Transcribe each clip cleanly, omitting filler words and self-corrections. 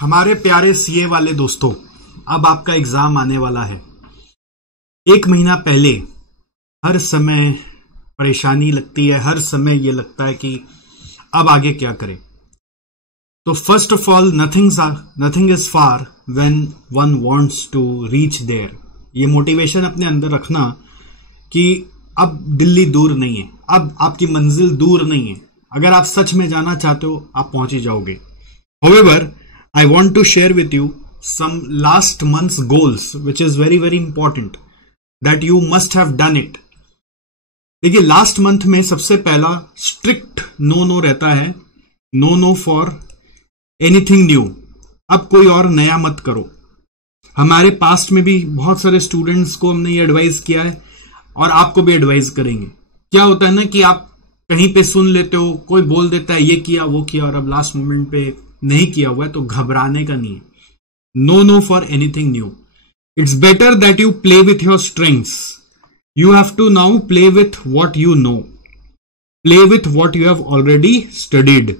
हमारे प्यारे सीए वाले दोस्तों, अब आपका एग्जाम आने वाला है। 1 महीना पहले हर समय परेशानी लगती है, हर समय ये लगता है कि अब आगे क्या करें। तो first of all, nothing is far when one wants to reach there. ये मोटिवेशन अपने अंदर रखना कि अब दिल्ली दूर नहीं है, अब आपकी मंजिल दूर नहीं है। अगर आप सच में जाना चाहते हो, आप पहुंच ही जाओगे। However, I want to share with you some last month's goals, which is very very important that you must have done it. देखिए, लास्ट मंथ में सबसे पहला स्ट्रिक्ट नो रहता है, नो फॉर एनीथिंग न्यू। अब कोई और नया मत करो। हमारे पास्ट में भी बहुत सारे स्टूडेंट्स को हमने ये एडवाइस किया है और आपको भी एडवाइस करेंगे। क्या होता है ना कि आप कहीं पे सुन लेते हो, कोई बोल देता है ये किया वो किया, और अब लास्ट मोमेंट पे नहीं किया हुआ है, तो घबराने का नहीं है। No for anything new. It's better that you play with your strengths. You have to now play with what you know, play with what you have already studied,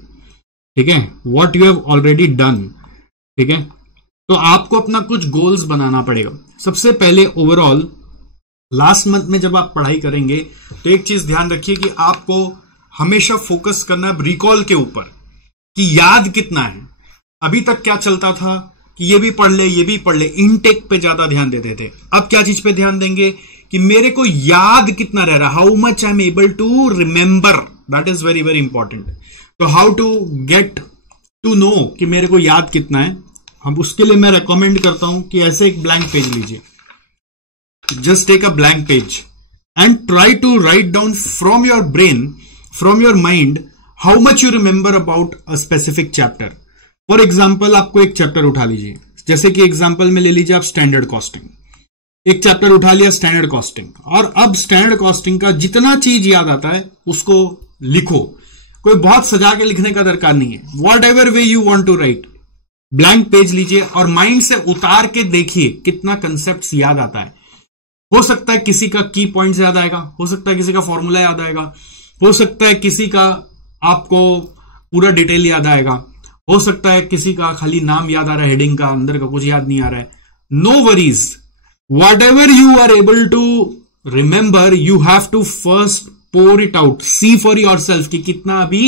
ठीक है, what you have already done, ठीक है। तो आपको अपना कुछ goals बनाना पड़ेगा। सबसे पहले ओवरऑल लास्ट मंथ में जब आप पढ़ाई करेंगे तो एक चीज ध्यान रखिए कि आपको हमेशा फोकस करना है रिकॉल के ऊपर, कि याद कितना है। अभी तक क्या चलता था कि ये भी पढ़ ले ये भी पढ़ ले, इनटेक पे ज्यादा ध्यान देते थे। अब क्या चीज पे ध्यान देंगे कि मेरे को याद कितना रह रहा, how much I am able to remember, that is very very important. तो how to get to know कि मेरे को याद कितना है, हम उसके लिए मैं रेकमेंड करता हूं कि ऐसे एक ब्लैंक पेज लीजिए। Just take a blank page and try to write down from your brain, from your mind, how much you remember about a specific chapter. For example, आपको एक चैप्टर उठा लीजिए, जैसे कि एग्जाम्पल में ले लीजिए आप स्टैंडर्ड कॉस्टिंग। एक चैप्टर उठा लिया स्टैंडर्ड कॉस्टिंग, और अब स्टैंडर्ड कॉस्टिंग का जितना चीज याद आता है उसको लिखो। कोई बहुत सजा के लिखने का दरकार नहीं है। Whatever way you want to write, blank page लीजिए और माइंड से उतार के देखिए कितना कंसेप्ट याद आता है। हो सकता है किसी का की पॉइंट याद आएगा, हो सकता है किसी का फॉर्मूला याद आएगा, हो सकता है किसी का आपको पूरा डिटेल याद आएगा, हो सकता है किसी का खाली नाम याद आ रहा है, हेडिंग का, अंदर का कुछ याद नहीं आ रहा है। No worries, whatever you are able to remember, you have to first pour it out, see for yourself कि कितना अभी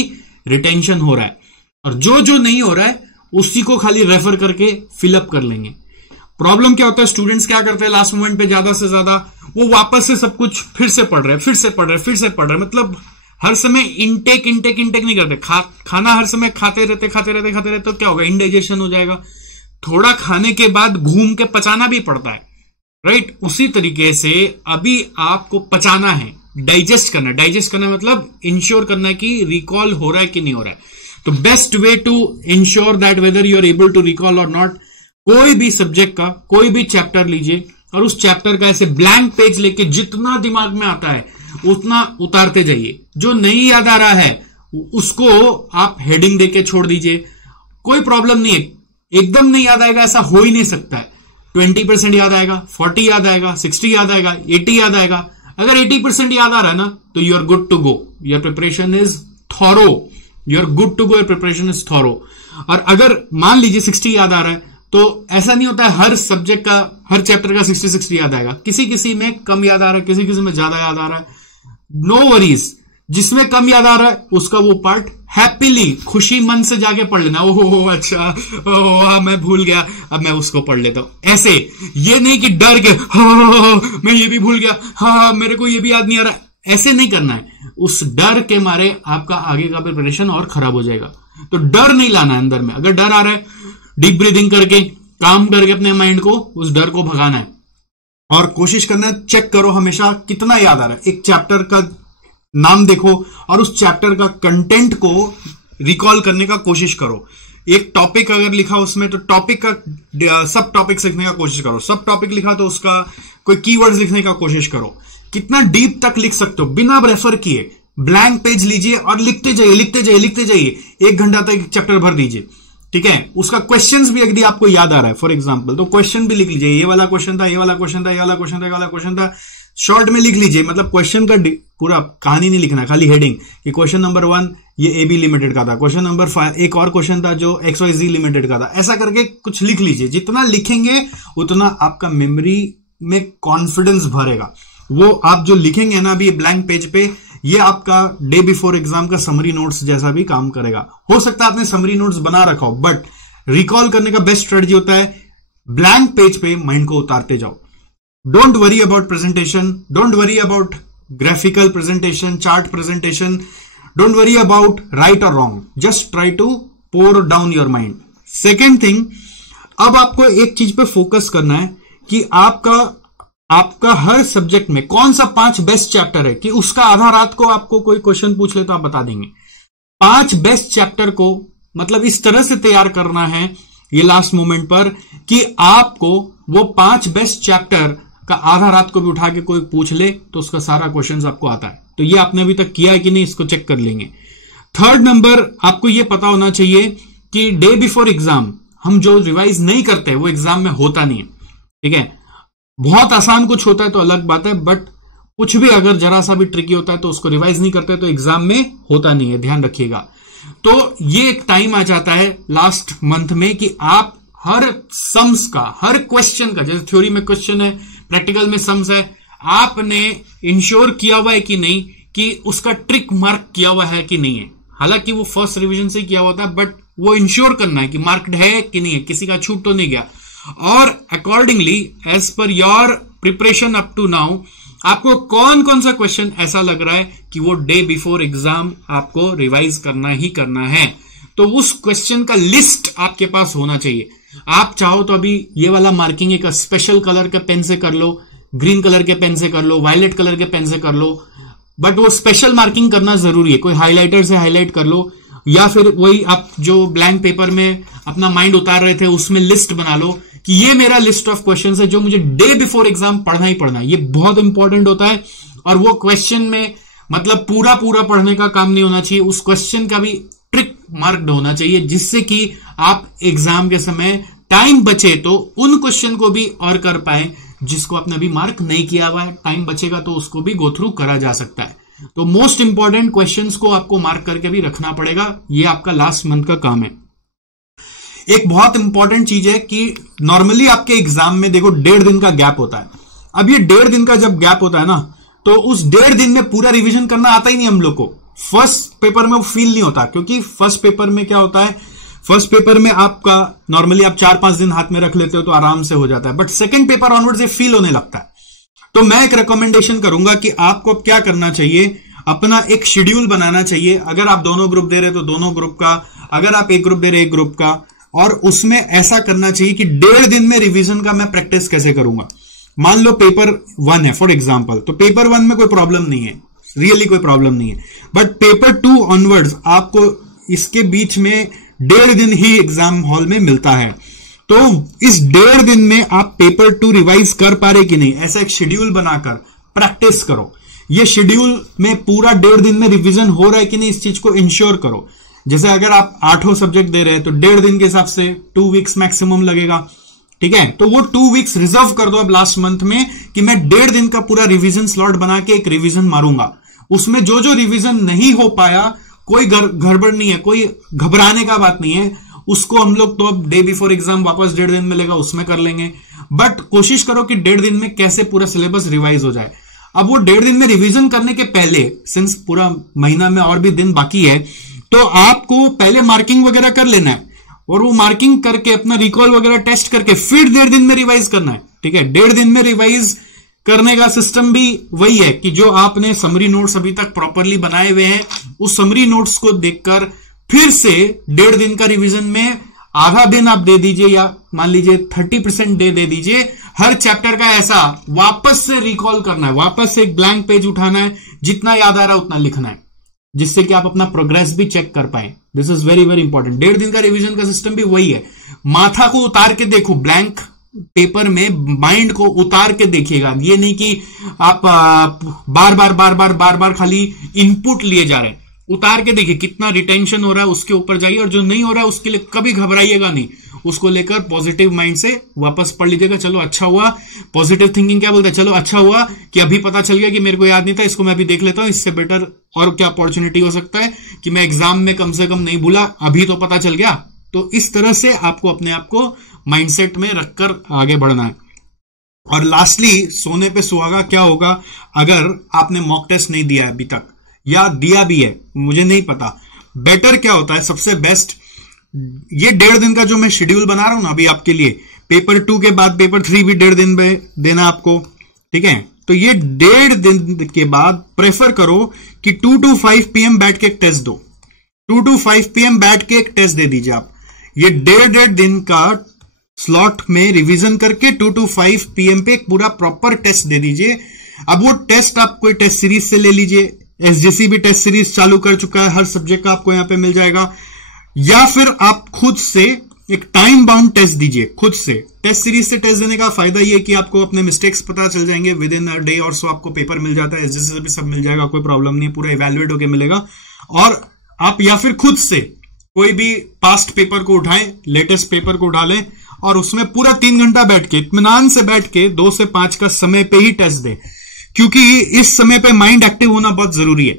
रिटेंशन हो रहा है, और जो नहीं हो रहा है उसी को खाली रेफर करके फिलअप कर लेंगे। प्रॉब्लम क्या होता है, स्टूडेंट्स क्या करते हैं लास्ट मोमेंट पे ज्यादा से ज्यादा वो वापस से सब कुछ फिर से पढ़ रहे हैं, मतलब हर समय इनटेक नहीं करते। खाना हर समय खाते रहते तो क्या होगा, इंडाइजेशन हो जाएगा। थोड़ा खाने के बाद घूम के पचाना भी पड़ता है, राइट। उसी तरीके से अभी आपको पचाना है, डाइजेस्ट करना मतलब इंश्योर करना है कि रिकॉल हो रहा है कि नहीं हो रहा है। तो best way to ensure that whether you are able to recall और नॉट, कोई भी सब्जेक्ट का कोई भी चैप्टर लीजिए और उस चैप्टर का ऐसे ब्लैंक पेज लेके जितना दिमाग में आता है उतना उतारते जाइए। जो नहीं याद आ रहा है उसको आप हेडिंग देके छोड़ दीजिए, कोई प्रॉब्लम नहीं है। एकदम नहीं याद आएगा ऐसा हो ही नहीं सकता है। 20% याद आएगा, 40 याद आएगा, 60 याद आएगा, 80 याद आएगा। अगर 80% याद आ रहा है ना तो you are good to go, your preparation is thorough, you are good to go, your preparation is thorough. और अगर मान लीजिए 60 याद आ रहा है तो ऐसा नहीं होता है हर सब्जेक्ट का, हर चैप्टर का 60 याद आएगा। किसी में कम याद आ रहा है, किसी में ज्यादा याद आ रहा है। नो वरीज, जिसमें कम याद आ रहा है उसका वो पार्ट हैप्पीली, खुशी मन से जाके पढ़ लेना। ओहो अच्छा, ओह मैं भूल गया, अब मैं उसको पढ़ लेता हूं। ऐसे ये नहीं कि डर के मैं ये भी भूल गया, हाँ मेरे को ये भी याद नहीं आ रहा, ऐसे नहीं करना है। उस डर के मारे आपका आगे का प्रिपरेशन और खराब हो जाएगा। तो डर नहीं लाना है अंदर में। अगर डर आ रहा है, डीप ब्रीदिंग करके, काम करके अपने माइंड को, उस डर को भगाना है और कोशिश करना है, चेक करो हमेशा कितना याद आ रहा है। एक चैप्टर का नाम देखो और उस चैप्टर का कंटेंट को रिकॉल करने का कोशिश करो। एक टॉपिक अगर लिखा उसमें तो टॉपिक का सब टॉपिक लिखने का कोशिश करो। सब टॉपिक लिखा तो उसका कोई कीवर्ड्स लिखने का कोशिश करो। कितना डीप तक लिख सकते हो बिना रेफर किए, ब्लैंक पेज लीजिए और लिखते जाइए। 1 घंटा तक एक चैप्टर भर दीजिए, ठीक है। उसका क्वेश्चंस भी यदि आपको याद आ रहा है फॉर एग्जांपल, तो क्वेश्चन भी लिख लीजिए। ये वाला क्वेश्चन था, ये वाला क्वेश्चन था, ये वाला क्वेश्चन था, ये वाला क्वेश्चन था। शॉर्ट में लिख लीजिए, मतलब क्वेश्चन का पूरा कहानी नहीं लिखना, खाली हेडिंग कि क्वेश्चन नंबर 1 ये AB लिमिटेड का था, क्वेश्चन नंबर 5 एक और क्वेश्चन था जो XYZ लिमिटेड का था, ऐसा करके कुछ लिख लीजिए। जितना लिखेंगे उतना आपका मेमोरी में कॉन्फिडेंस भरेगा। वो आप जो लिखेंगे ना अभी ब्लैंक पेज पे, ये आपका डे बिफोर एग्जाम का समरी नोट्स जैसा भी काम करेगा। हो सकता है आपने समरी नोट्स बना रखा हो, बट रिकॉल करने का बेस्ट स्ट्रेटजी होता है ब्लैंक पेज पे माइंड को उतारते जाओ। Don't worry about presentation, don't worry about graphical presentation, chart presentation, don't worry about right और wrong, just try to pour down your mind. Second thing, अब आपको एक चीज पे फोकस करना है कि आपका हर सब्जेक्ट में कौन सा 5 बेस्ट चैप्टर है, कि उसका आधा रात को आपको कोई क्वेश्चन पूछ ले तो आप बता देंगे। 5 बेस्ट चैप्टर को मतलब इस तरह से तैयार करना है ये लास्ट मोमेंट पर कि आपको वो 5 बेस्ट चैप्टर का आधा रात को भी उठा के कोई पूछ ले तो उसका सारा क्वेश्चन आपको आता है। तो ये आपने अभी तक किया है कि नहीं, इसको चेक कर लेंगे। थर्ड नंबर, आपको ये पता होना चाहिए कि डे बिफोर एग्जाम हम जो रिवाइज नहीं करते वो एग्जाम में होता नहीं है। ठीक है, बहुत आसान कुछ होता है तो अलग बात है, बट कुछ भी अगर जरा सा भी ट्रिकी होता है तो उसको रिवाइज नहीं करते तो एग्जाम में होता नहीं है, ध्यान रखिएगा। तो ये एक टाइम आ जाता है लास्ट मंथ में कि आप हर सम्स का, हर क्वेश्चन का, जैसे थ्योरी में क्वेश्चन है, प्रैक्टिकल में सम्स है, आपने इंश्योर किया हुआ है कि नहीं कि उसका ट्रिक मार्क किया हुआ है कि नहीं है। हालांकि वो फर्स्ट रिवीजन से किया हुआ था, बट वो इंश्योर करना है कि मार्क्ड है कि नहीं है, किसी का छूट तो नहीं गया। और accordingly as per your preparation up to now आपको कौन कौन सा क्वेश्चन ऐसा लग रहा है कि वो डे बिफोर एग्जाम आपको रिवाइज करना ही करना है, तो उस क्वेश्चन का लिस्ट आपके पास होना चाहिए। आप चाहो तो अभी ये वाला मार्किंग एक स्पेशल कलर के पेन से कर लो, ग्रीन कलर के पेन से कर लो, वायलेट कलर के पेन से कर लो, बट वो स्पेशल मार्किंग करना जरूरी है। कोई हाइलाइटर से हाईलाइट कर लो, या फिर वही आप जो ब्लैंक पेपर में अपना माइंड उतार रहे थे उसमें लिस्ट बना लो कि ये मेरा लिस्ट ऑफ क्वेश्चंस है जो मुझे डे बिफोर एग्जाम पढ़ना ही पढ़ना है। ये बहुत इंपॉर्टेंट होता है, और वो क्वेश्चन में मतलब पूरा पढ़ने का काम नहीं होना चाहिए, उस क्वेश्चन का भी ट्रिक मार्क्ड होना चाहिए, जिससे कि आप एग्जाम के समय टाइम बचे तो उन क्वेश्चन को भी और कर पाए जिसको आपने अभी मार्क नहीं किया हुआ है। टाइम बचेगा तो उसको भी गो थ्रू करा जा सकता है। तो मोस्ट इंपॉर्टेंट क्वेश्चंस को आपको मार्क करके भी रखना पड़ेगा, ये आपका लास्ट मंथ का काम है। एक बहुत इंपॉर्टेंट चीज है कि नॉर्मली आपके एग्जाम में देखो 1.5 दिन का गैप होता है। अब ये 1.5 दिन का जब गैप होता है ना, तो उस 1.5 दिन में पूरा रिवीजन करना आता ही नहीं हम लोग को। फर्स्ट पेपर में वो फील नहीं होता, क्योंकि फर्स्ट पेपर में क्या होता है, फर्स्ट पेपर में आपका नॉर्मली आप 4-5 दिन हाथ में रख लेते हो तो आराम से हो जाता है, बट सेकेंड पेपर ऑनवर्ड से फील होने लगता है। तो मैं एक रिकमेंडेशन करूंगा कि आपको क्या करना चाहिए, अपना एक शेड्यूल बनाना चाहिए। अगर आप दोनों ग्रुप दे रहे तो दोनों ग्रुप का, अगर आप एक ग्रुप दे रहे एक ग्रुप का, और उसमें ऐसा करना चाहिए कि 1.5 दिन में रिवीजन का मैं प्रैक्टिस कैसे करूंगा। मान लो पेपर 1 है फॉर एग्जांपल, तो पेपर 1 में कोई प्रॉब्लम नहीं है, रियली कोई प्रॉब्लम नहीं है, बट पेपर 2 ऑनवर्ड्स आपको इसके बीच में 1.5 दिन ही एग्जाम हॉल में मिलता है। तो इस 1.5 दिन में आप पेपर 2 रिवाइज कर पा रहे कि नहीं, ऐसा एक शेड्यूल बनाकर प्रैक्टिस करो। ये शेड्यूल में पूरा 1.5 दिन में रिवीजन हो रहा है कि नहीं, इस चीज को इंश्योर करो। जैसे अगर आप 8 सब्जेक्ट दे रहे हैं तो 1.5 दिन के हिसाब से 2 वीक्स मैक्सिमम लगेगा। ठीक है, तो वो 2 वीक्स रिजर्व कर दो अब लास्ट मंथ में कि मैं 1.5 दिन का पूरा रिवीजन स्लॉट बना के एक रिवीजन मारूंगा। उसमें जो जो रिवीजन नहीं हो पाया, कोई गड़बड़ नहीं है, कोई घबराने का बात नहीं है, उसको हम लोग तो अब डे बिफोर एग्जाम वापस 1.5 दिन में लेगा उसमें कर लेंगे, बट कोशिश करो कि 1.5 दिन में कैसे पूरा सिलेबस रिवाइज हो जाए। अब वो 1.5 दिन में रिवीजन करने के पहले, सिंस पूरा महीना में और भी दिन बाकी है, तो आपको पहले मार्किंग वगैरह कर लेना है, और वो मार्किंग करके अपना रिकॉल वगैरह टेस्ट करके फिर 1.5 दिन में रिवाइज करना है। ठीक है, 1.5 दिन में रिवाइज करने का सिस्टम भी वही है कि जो आपने समरी नोट्स अभी तक प्रॉपरली बनाए हुए हैं, उस समरी नोट्स को देखकर फिर से 1.5 दिन का रिवीजन में आधा दिन आप दे दीजिए, या मान लीजिए 30% डे दे दीजिए। हर चैप्टर का ऐसा वापस से रिकॉल करना है, वापस से एक ब्लैंक पेज उठाना है, जितना याद आ रहा है उतना लिखना है, जिससे कि आप अपना प्रोग्रेस भी चेक कर पाए। This is very very important. 1.5 दिन का रिवीजन का सिस्टम भी वही है। माथा को उतार के देखो, ब्लैंक पेपर में माइंड को उतार के देखिएगा। ये नहीं कि आप बार बार खाली इनपुट लिए जा रहे हैं। उतार के देखिए कितना रिटेंशन हो रहा है, उसके ऊपर जाइए, और जो नहीं हो रहा है उसके लिए कभी घबराइएगा नहीं, उसको लेकर पॉजिटिव माइंड से वापस पढ़ लीजिएगा। चलो अच्छा हुआ, पॉजिटिव थिंकिंग क्या बोलते हैं, चलो अच्छा हुआ कि अभी पता चल गया कि मेरे को याद नहीं था, इसको मैं अभी देख लेता हूं, इससे बेटर और क्या अपॉर्चुनिटी हो सकता है कि मैं एग्जाम में कम से कम नहीं भूला, अभी तो पता चल गया। तो इस तरह से आपको अपने आप को माइंडसेट में रखकर आगे बढ़ना है। और लास्टली, सोने पे सुहागा क्या होगा अगर आपने मॉक टेस्ट नहीं दिया है अभी तक, या दिया भी है मुझे नहीं पता। बेटर क्या होता है, सबसे बेस्ट, ये 1.5 दिन का जो मैं शेड्यूल बना रहा हूं ना अभी आपके लिए, पेपर 2 के बाद पेपर 3 भी 1.5 दिन में देना आपको, ठीक है। तो ये 1.5 दिन के बाद प्रेफर करो कि 2 to 5 PM बैठ के एक टेस्ट दो, 2 to 5 PM बैठ के एक टेस्ट दे दीजिए आप। ये 1.5 दिन का स्लॉट में रिवीजन करके 2 to 5 PM पे एक पूरा प्रॉपर टेस्ट दे दीजिए। अब वो टेस्ट आप कोई टेस्ट सीरीज से ले लीजिए, SJC भी टेस्ट सीरीज चालू कर चुका है, हर सब्जेक्ट का आपको यहां पे मिल जाएगा, या फिर आप खुद से एक टाइम बाउंड टेस्ट दीजिए खुद से। टेस्ट सीरीज से टेस्ट देने का फायदा ये कि आपको अपने मिस्टेक्स पता चल जाएंगे, विद इन अ डे और सो आपको पेपर मिल जाता है, SJC से भी सब मिल जाएगा, कोई प्रॉब्लम नहीं, पूरा इवेल्युएट होकर मिलेगा। और आप या फिर खुद से कोई भी पास्ट पेपर को उठाएं, लेटेस्ट पेपर को उठा लें और उसमें पूरा 3 घंटा बैठ के, इत्मीनान से बैठ के 2 से 5 का समय पे ही टेस्ट दें, क्योंकि इस समय पे माइंड एक्टिव होना बहुत जरूरी है।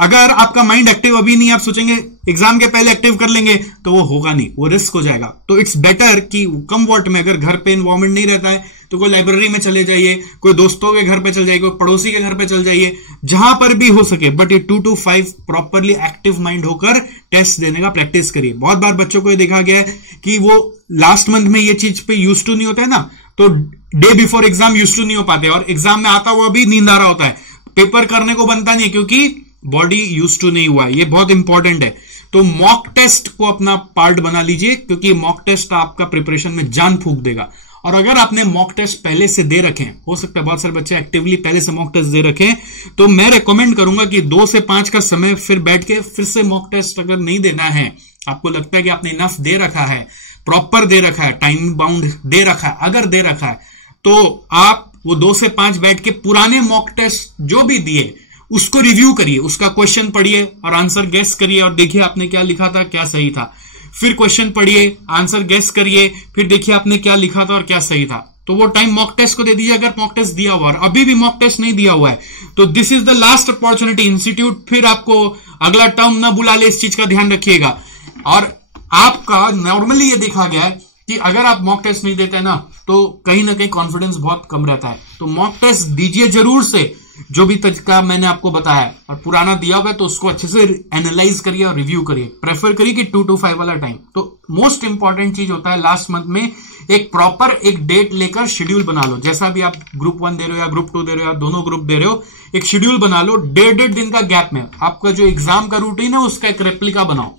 अगर आपका माइंड एक्टिव अभी नहीं, आप सोचेंगे एग्जाम के पहले एक्टिव कर लेंगे, तो वो होगा नहीं, वो रिस्क हो जाएगा। तो इट्स बेटर कि कम वॉट में, अगर घर पे इन्वॉल्वमेंट नहीं रहता है तो कोई लाइब्रेरी में चले जाइए, कोई दोस्तों के घर पे चल जाइए, कोई पड़ोसी के घर पे चल जाइए, जहां पर भी हो सके, बट ये 2 to 5 प्रॉपरली एक्टिव माइंड होकर टेस्ट देने का प्रैक्टिस करिए। बहुत बार बच्चों को ये देखा गया है कि वो लास्ट मंथ में ये चीज पे यूज टू नहीं होता है ना, तो day before exam use to नहीं हो पाते, और एग्जाम में आता हुआ भी नींद आ रहा होता है, पेपर करने को बनता नहीं, क्योंकि बॉडी यूज टू नहीं हुआ है। ये बहुत इंपॉर्टेंट है। तो मॉक टेस्ट को अपना पार्ट बना लीजिए, क्योंकि मॉक टेस्ट आपका प्रिपरेशन में जान फूंक देगा। और अगर आपने मॉक टेस्ट पहले से दे रखे हैं, हो सकता है बहुत सारे बच्चे एक्टिवली पहले से मॉक टेस्ट दे रखे हैं, तो मैं रेकमेंड करूंगा कि 2 से 5 का समय फिर बैठ के फिर से मॉक टेस्ट अगर नहीं देना है, आपको लगता है कि आपने इनफ दे रखा है, प्रॉपर दे रखा है, टाइम बाउंड दे रखा है, अगर दे रखा है, तो आप वो 2 से 5 बैठ के पुराने मॉक टेस्ट जो भी दिए उसको रिव्यू करिए, उसका क्वेश्चन पढ़िए और आंसर गेस करिए, और देखिए आपने क्या लिखा था, क्या सही था। फिर क्वेश्चन पढ़िए, आंसर गेस करिए, फिर देखिए आपने क्या लिखा था और क्या सही था। तो वो टाइम मॉक टेस्ट को दे दीजिए अगर मॉक टेस्ट दिया हुआ, और अभी भी मॉक टेस्ट नहीं दिया हुआ है तो this is the last opportunity. Institute फिर आपको अगला टर्म ना बुला ले, इस चीज का ध्यान रखिएगा। और आपका नॉर्मली ये देखा गया है कि अगर आप मॉक टेस्ट नहीं देते ना, तो कहीं ना कहीं कॉन्फिडेंस बहुत कम रहता है। तो मॉक टेस्ट दीजिए जरूर से, जो भी तरीका मैंने आपको बताया, और पुराना दिया होगा तो उसको अच्छे से एनालाइज करिए और रिव्यू करिए। प्रेफर करिए कि 2 to 5 वाला टाइम। तो मोस्ट इंपॉर्टेंट चीज होता है लास्ट मंथ में एक प्रॉपर एक डेट लेकर शेड्यूल बना लो। जैसा भी आप ग्रुप 1 दे रहे हो या ग्रुप 2 दे रहे हो या दोनों ग्रुप दे रहे हो, एक शेड्यूल बना लो। 1.5 दिन का गैप में आपका जो एग्जाम का रूटीन है उसका एक रेप्लिका बनाओ,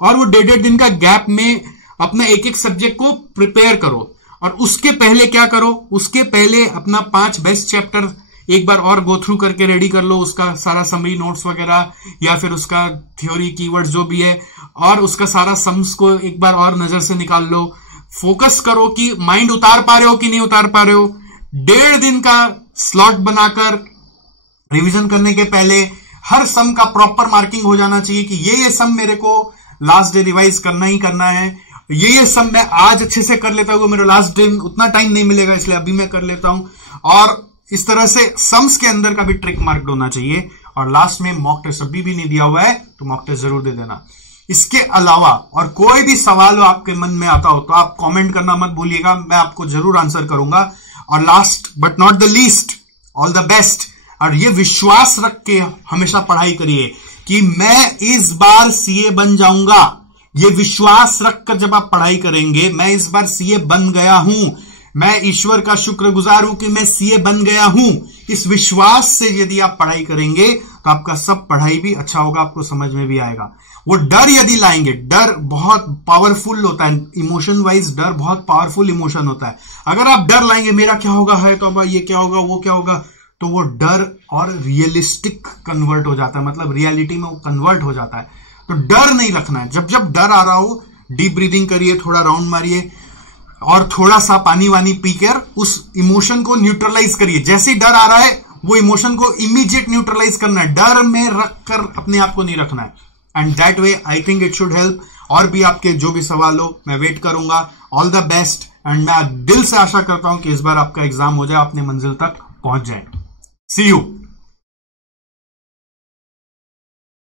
और वो 1.5 दिन का गैप में अपना एक सब्जेक्ट को प्रिपेयर करो। और उसके पहले क्या करो, उसके पहले अपना 5 बेस्ट चैप्टर एक बार और गो थ्रू करके रेडी कर लो, उसका सारा समरी नोट्स वगैरह या फिर उसका थ्योरी कीवर्ड्स जो भी है, और उसका सारा सम्स को एक बार और नजर से निकाल लो। फोकस करो कि माइंड उतार पा रहे हो कि नहीं उतार पा रहे हो। 1.5 दिन का स्लॉट बनाकर रिवीजन करने के पहले हर सम का प्रॉपर मार्किंग हो जाना चाहिए कि ये सम मेरे को लास्ट डे रिवाइज करना ही करना है, ये सम मैं आज अच्छे से कर लेता हूं, मेरे लास्ट डे उतना टाइम नहीं मिलेगा इसलिए अभी मैं कर लेता हूं। और इस तरह से सम्स के अंदर का भी ट्रिक मार्क्ड होना चाहिए। और लास्ट में मॉक टेस्ट अभी भी नहीं दिया हुआ है तो मॉक टेस्ट जरूर दे देना। इसके अलावा और कोई भी सवाल हो आपके मन में आता हो तो आप कमेंट करना मत भूलिएगा, मैं आपको जरूर आंसर करूंगा। और last but not the least, all the best. और ये विश्वास रख के हमेशा पढ़ाई करिए कि मैं इस बार सीए बन जाऊंगा। ये विश्वास रखकर जब आप पढ़ाई करेंगे, मैं इस बार सीए बन गया हूं, मैं ईश्वर का शुक्रगुजार हूं कि मैं सीए बन गया हूं, इस विश्वास से यदि आप पढ़ाई करेंगे तो आपका सब पढ़ाई भी अच्छा होगा, आपको समझ में भी आएगा। वो डर यदि लाएंगे, डर बहुत पावरफुल होता है, इमोशन वाइज डर बहुत पावरफुल इमोशन होता है। अगर आप डर लाएंगे मेरा क्या होगा है तो अब ये क्या होगा वो क्या होगा, तो वो डर और रियलिस्टिक कन्वर्ट हो जाता है, मतलब रियलिटी में वो कन्वर्ट हो जाता है। तो डर नहीं रखना है। जब जब डर आ रहा हो डीप ब्रीदिंग करिए, थोड़ा राउंड मारिए और थोड़ा सा पानी वानी पीकर उस इमोशन को न्यूट्रलाइज करिए। जैसे ही डर आ रहा है वो इमोशन को इमीडिएट न्यूट्रलाइज करना है, डर में रखकर अपने आप को नहीं रखना है। And that way I think it should help. और भी आपके जो भी सवाल हो मैं वेट करूंगा। ऑल द बेस्ट एंड मैं दिल से आशा करता हूं कि इस बार आपका एग्जाम हो जाए, अपने मंजिल तक पहुंच जाए। सी यू।